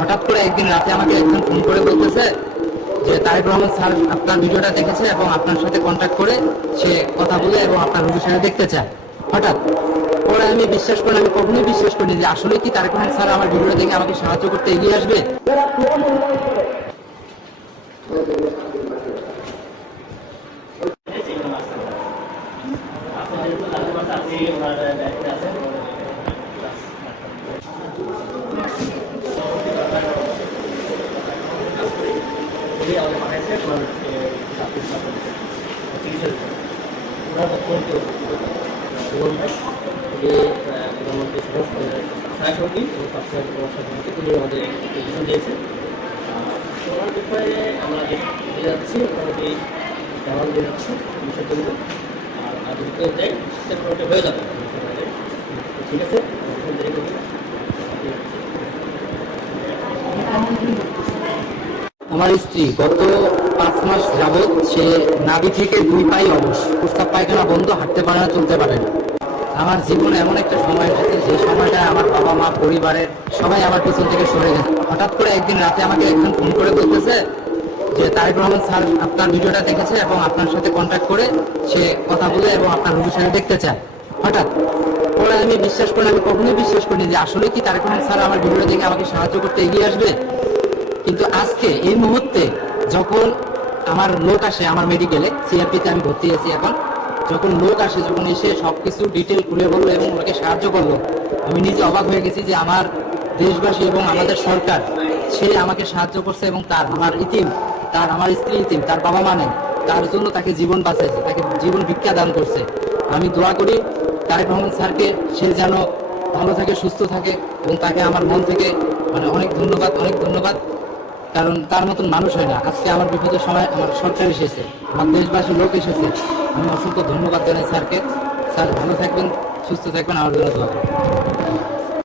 হঠাৎ করে একদিন রাতে আমাকে একজন ফোন করে বলতেছে যে তারেক রহমান স্যার আপনার ভিডিওটা দেখেছে এবং আপনার সাথে কন্ট্যাক্ট করে সে কথা বলে এবং আপনার রোগীর দেখতে চায়। হঠাৎ পরে আমি বিশ্বাস করি, আমি কখনোই বিশ্বাস করিনি যে আসলে কি তারেক রহমান স্যার আমার ভিডিওটা দেখে আমাকে সাহায্য করতে এগিয়ে আসবে। যাচ্ছি মোটামুটি দেওয়াল দিয়ে যাচ্ছি বিষয়গুলো আর যদি কেউ দেয় মোটামুটি হয়ে যাবে। ঠিক আছে, আমার স্ত্রী গত 5 মাস যাবৎ সে নাভি থেকে 2 পাই অবশ, প্রস্তাব পায়খানা বন্ধ, হাঁটতে পারে না, চলতে পারে না। আমার জীবনে এমন একটা সময় এসেছে যে সময়টা আমার বাবা মা পরিবারের সবাই আমার পিছন থেকে সরে গেছে। হঠাৎ করে একদিন রাতে আমাকে একজন ফোন করে বলতেছে যে তারেক রহমান স্যার আপনার ভিডিওটা দেখেছে এবং আপনার সাথে কন্ট্যাক্ট করে সে কথা বলে এবং আপনার রোগীর দেখতে চায়। হঠাৎ পরে আমি বিশ্বাস করি, আমি কখনোই বিশ্বাস করিনি যে আসলে কি তারেক রহমান স্যার আমার ভিডিওটা দেখে আমাকে সাহায্য করতে এগিয়ে আসবে। কিন্তু আজকে এই মুহূর্তে যখন আমার লোক আসে আমার মেডিকেলে, সিআরপিতে আমি ভর্তি আছি এখন, যখন লোক আসে, যখন এসে সবকিছু ডিটেল খুলে বললো এবং ওনাকে সাহায্য করলো, আমি নিজে অবাক হয়ে গেছি যে আমার দেশবাসী এবং আমাদের সরকার সে আমাকে সাহায্য করছে এবং তার আমার ইতিম, তার আমার স্ত্রী ইতিম, তার বাবা মা নেই, তার জন্য তাকে জীবন বাঁচাইছে, তাকে জীবন ভিক্ষা দান করছে। আমি দোয়া করি তারেক রহমান স্যারকে সে যেন ভালো থাকে, সুস্থ থাকে এবং তাকে আমার মন থেকে অনেক ধন্যবাদ, অনেক ধন্যবাদ। কারণ তার মতন মানুষ হয় না। আজকে আমার বিপদের সময় আমার সরকার এসেছে, আমার দেশবাসীর লোক এসেছে। আমি অসংখ্য ধন্যবাদ জানাই স্যারকে। স্যার ভালো থাকবেন, সুস্থ থাকবেন, আমার জন্য দোয়া করবেন।